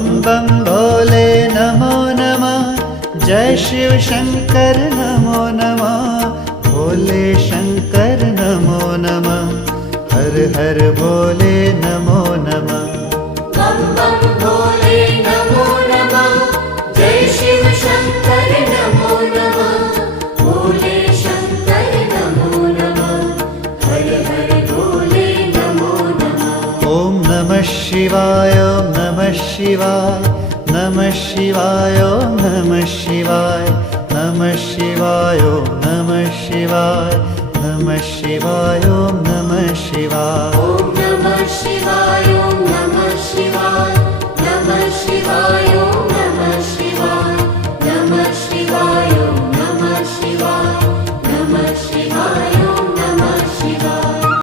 बम बम भोले नमो नमः, जय शिव शंकर नमो नमः, भोले शंकर नमो नमः, हर हर भोले नमो नमः। बम बम भोले नमो नमः, जय शिव शंकर नमो नमः, भोले शंकर नमो नमः, हर हर भोले नमो नमः। ओम नमः शिवाय, ओम नमः शिवाय, नमः शिवाय, ओम नमः शिवाय, नमः शिवाय, ओम नमः शिवाय, नमः शिवाय, ओम नमः